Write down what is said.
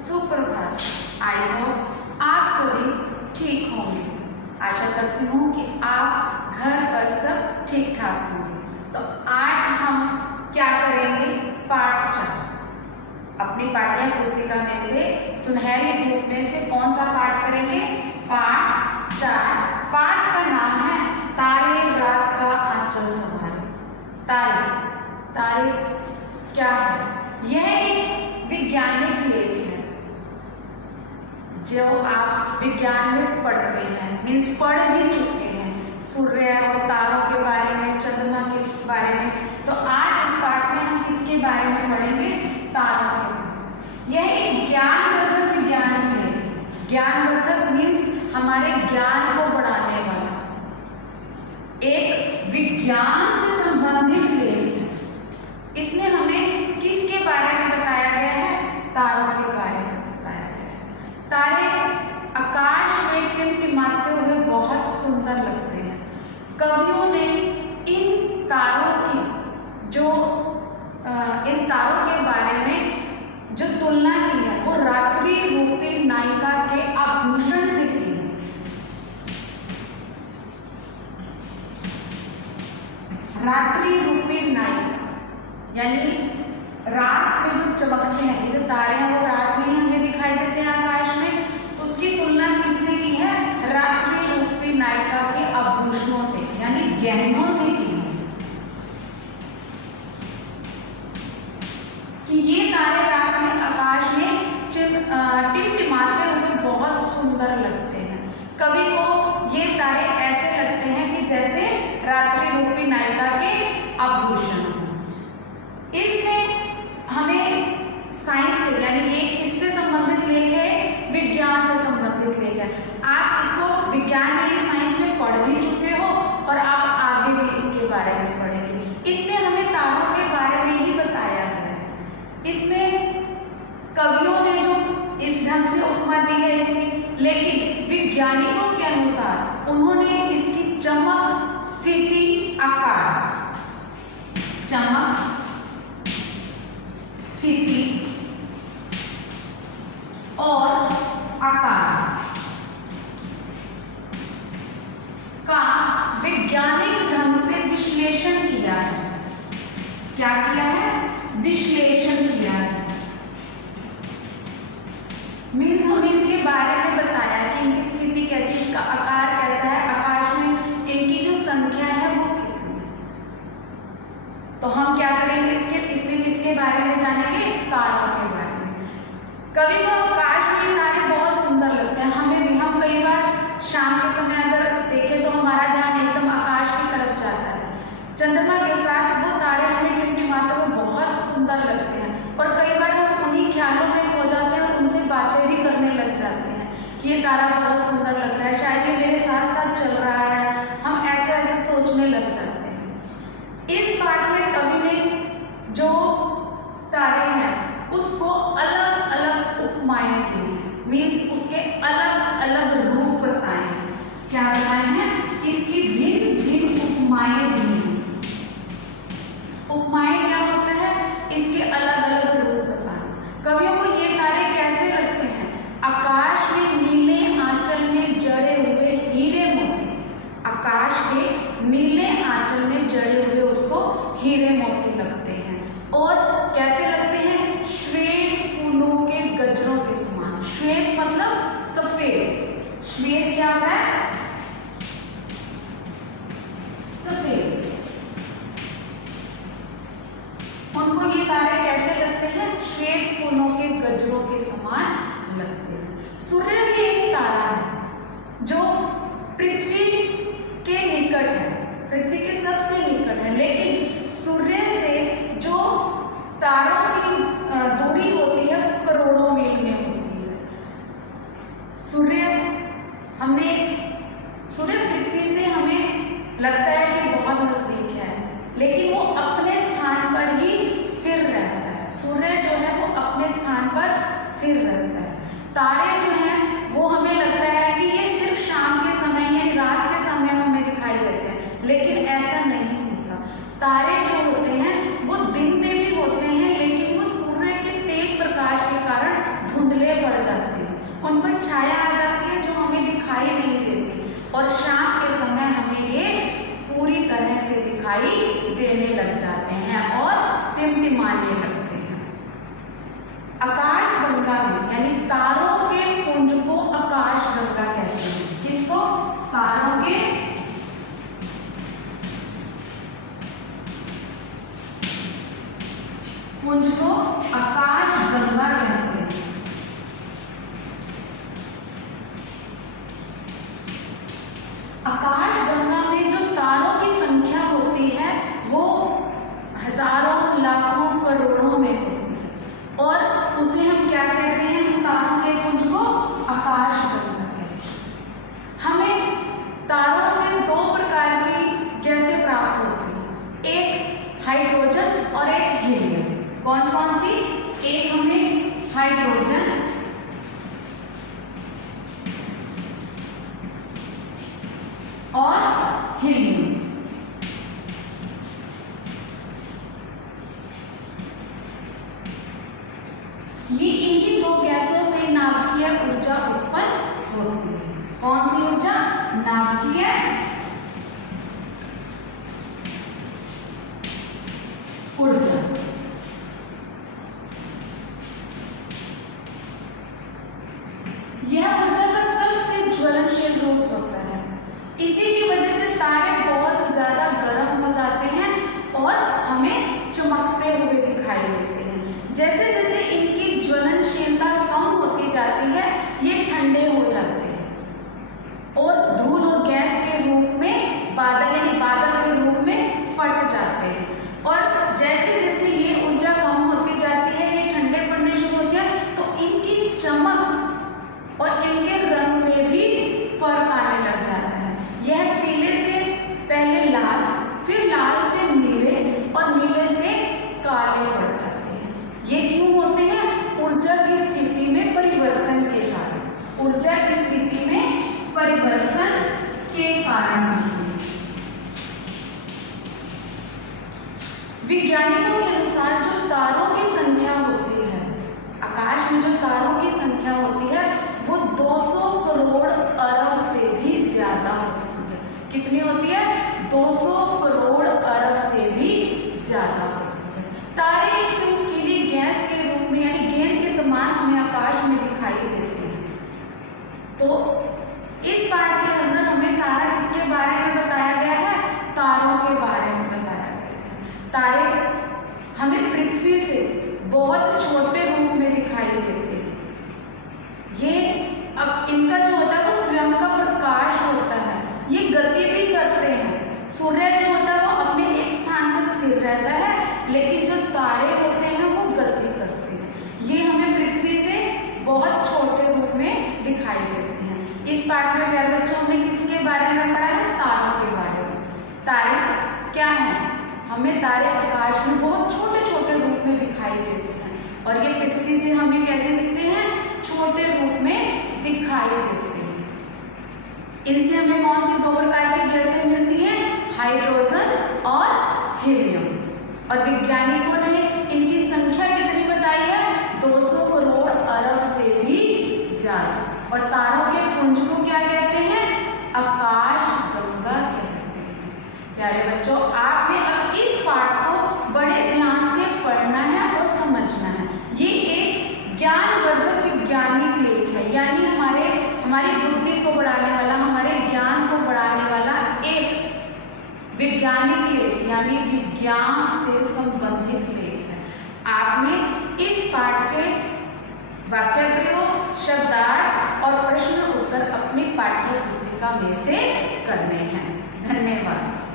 सुप्रभात। I hope आप सभी ठीक होंगे। आशा करती हूँ कि आप घर पर सब ठीक ठाक होंगे। तो आज हम क्या करेंगे? पाठ 4 अपनी पाठ्य पुस्तिका में से सुनहरी धूप में से कौन सा पाठ करेंगे? पाठ 4। पाठ का नाम है तारे रात का आंचल संभाले। तारे तारे क्या है? यह एक वैज्ञानिक लेख है जो आप विज्ञान में पढ़ते हैं, मीन्स पढ़ भी चुके हैं, सूर्य और तारों के बारे में, चंद्रमा के बारे में। तो आज इस पाठ में हम किसके बारे में पढ़ेंगे? तारों के बारे में। यह एक ज्ञानवर्धक वैज्ञानिक लेख है। ज्ञानवर्धक मीन्स हमारे ज्ञान को बढ़ाने वाला एक विज्ञान से संबंधित लेख है। इसमें हमें किसके बारे में बताया गया है? तारों के बारे में बताया गया है। तारे आकाश में टिमटिमाते हुए बहुत सुंदर लगते हैं। कवियों ने इन तारों के बारे में जो तुलना की है वो रात्रि रूपी नायिका के आभूषण से की है। रात्रि रूपी नायिका यानी रात में जो चमकते हैं, ये जो तारे हैं वो रात में ही हमें दिखाई देते हैं आकाश में। तो उसकी तुलना किससे की है? रात्रि रूपी नायिका के आभूषणों से यानी गहनों से की है। कि ये तारे रात में आकाश में टिमटिमाते हुए बहुत सुंदर लगते हैं। कवि को ये तारे ऐसे लगते हैं कि जैसे रात्रि रूपी नायिका के आभूषण। इसने हमें साइंस से यानी ये किससे संबंधित लेख है? विज्ञान से संबंधित लेख है। आप इसको विज्ञान में, साइंस में पढ़ भी चुके हो और आप आगे भी इसके बारे में पढ़ेंगे। इसमें हमें तारों के बारे में ही बताया गया है। इसमें कवियों ने जो इस ढंग से उपमा दी है इसकी, लेकिन वैज्ञानिकों के अनुसार उन्होंने इसकी चमक, स्थिति, आकार, चमक, स्थिति और आकार का वैज्ञानिक ढंग से विश्लेषण किया है। क्या किया है? विश्लेषण किया है। मीन्स हमें इसके बारे में बताया कि इनकी स्थिति कैसी, इसका आकार कैसा है, आकाश में इनकी जो संख्या है वो कितनी है। तो हम क्या करेंगे? इसमें किसके बारे में जानेंगे? तारों के बारे में। कभी को आकाश में तारे बहुत सुंदर लगते हैं। हमें भी, हम कई बार शाम के समय अगर देखें तो हमारा ध्यान एकदम आकाश की तरफ जाता है। चंद्रमा के साथ वो तारे हमें टिमटिमाते हुए बहुत सुंदर लगते हैं और कई बार हम उन्हीं ख्यालों में खो जाते हैं और उनसे बातें भी करने लग जाते हैं कि ये तारा बहुत सुंदर लग रहा है, शायद ये मेरे साथ साथ चल रहा है। हम ऐसे ऐसे सोचने लग जाते हैं। इस पाठ में कवि ने जो तारे हैं उसको अलग अलग उपमाएं दी, मीन्स उसके अलग अलग रूप बताए हैं। क्या बताए हैं? इसकी भिन्न भिन्न उपमाएं दी हैं। उपमाएं क्या होता है? इसके अलग अलग रूप बताना। कवियों को ये तारे कैसे लगते हैं? आकाश में नीले आंचल में जड़े हुए हीरे मोती, आकाश के नीले आंचल में जड़े हुए उसको हीरे मोती लगते हैं। और कैसे लगते हैं? श्वेत फूलों के गजरों के समान। श्वेत मतलब सफेद। श्वेत क्या होता है? सफेद। उनको ये तारे कैसे लगते हैं? श्वेत फूलों के गजरों के समान लगते हैं। सूर्य भी एक तारा है जो पृथ्वी के निकट है, पृथ्वी के सबसे निकट है, लेकिन सूर्य से जो तारों की दूरी होती है वो करोड़ों मील में होती है। सूर्य पृथ्वी से हमें लगता है कि बहुत नजदीक है, लेकिन वो अपने स्थान पर ही स्थिर रहता है। सूर्य जो है वो अपने स्थान पर स्थिर रहता है। तारे जो हैं वो हमें लगता है कि ये सिर्फ शाम के समय यानी रात के समय हमें दिखाई देते हैं, लेकिन ऐसा नहीं होता। तारे जो होते हैं वो दिन में भी होते हैं, लेकिन वो सूर्य के तेज प्रकाश के कारण धुंधले दिखाई देने लग जाते हैं और टिमटिमाने लगते हैं। आकाश गंगा में यानी तारों के पुंज को आकाश गंगा कहते हैं। किसको? तारों के पुंज को आकाश गंगा कहते हैं। आकाश गंगा में जो तारों की संख्या होती है वो हजारों, लाखों, करोड़ों में होती है और उसे हम क्या कहते हैं? तारों के पुंज को आकाश गंगा कहते हैं। हमें तारों से दो प्रकार की गैसें प्राप्त होती हैं, एक हाइड्रोजन और एक हीलियम। कौन कौन सी? एक हमें हाइड्रोजन और हीलियम। ये इन्हीं दो गैसों से नाभिकीय ऊर्जा उत्पन्न होती है। कौन सी ऊर्जा? नाभिकीय ऊर्जा। यह ऊर्जा का सबसे ज्वलनशील रूप होता है। इसी की वजह से तारे बहुत ज्यादा गर्म हो जाते हैं और हमें चमकते हुए दिखाई देते हैं। जैसे जैसे इनकी ज्वलनशीलता कम होती जाती है ये ठंडे हो जाते हैं और धूल और गैस के रूप में बादल यानी बादल के रूप में फट जाते हैं। और जैसे जैसे ये ऊर्जा कम होती जाती है, ये ठंडे पड़ने शुरू होते हैं, तो इनकी चमक और इनके रंग में भी फर्क आने लग जाता है। यह पीले से पहले लाल, फिर लाल से नीले और नीले से काले पड़ जाते हैं। ये क्यों होते हैं? ऊर्जा की स्थिति में परिवर्तन के कारण। ऊर्जा की स्थिति में परिवर्तन के कारण होते हैं। वैज्ञानिकों के अनुसार जो तारों की संख्या होती है, आकाश में जो तारों की संख्या होती है वो 200 करोड़ अरब से भी ज्यादा होती है। कितनी होती है? 200 करोड़ अरब से भी ज्यादा होती है। तारे एक चमकीली गैस के रूप में यानी गेंद के समान हमें आकाश में दिखाई देते हैं। तो इस पाठ के अंदर हमें सारा किसके बारे में बताया गया है? तारों के बारे में बताया गया है। तारे हमें पृथ्वी से बहुत छोटे रूप में दिखाई देते हैं। ये अब इनका जो होता है वो स्वयं का प्रकाश होता है, ये गति भी करते हैं। सूर्य जो होता है वो अपने एक स्थान पर स्थिर रहता है, लेकिन जो तारे होते हैं वो गति करते हैं। ये हमें पृथ्वी से बहुत छोटे रूप में दिखाई देते हैं। इस पाठ में प्यारे बच्चों हमने किसके बारे में पढ़ा है? तारों के बारे में। तारे क्या है? हमें तारे आकाश में बहुत छोटे छोटे रूप में दिखाई देते हैं और ये पृथ्वी से हमें कैसे दिखते हैं? छोटे रूप में दिखाई देते हैं। इनसे हमें कौन सी दो प्रकार की गैसें मिलती हैं? हाइड्रोजन और हीलियम। और वैज्ञानिकों ने इनकी संख्या कितनी बताई है? 200 करोड़ अरब से भी ज्यादा। और तारों के पुंज को क्या कहते हैं? आकाश गंगा कहते हैं। प्यारे बच्चों, आपने अब इस पाठ को बड़े ध्यान से पढ़ना है और समझना है। ये एक ज्ञानवर्धक वैज्ञानिक लेख है, यानी हमारी बुद्धि को बढ़ाने वाला, हमारे ज्ञान को बढ़ाने वाला एक वैज्ञानिक लेख यानी विज्ञान से संबंधित लेख है। आपने इस पाठ के वाक्य प्रयोग, शब्दार्थ और प्रश्न उत्तर अपनी पाठ्य पुस्तिका में से करने हैं। धन्यवाद।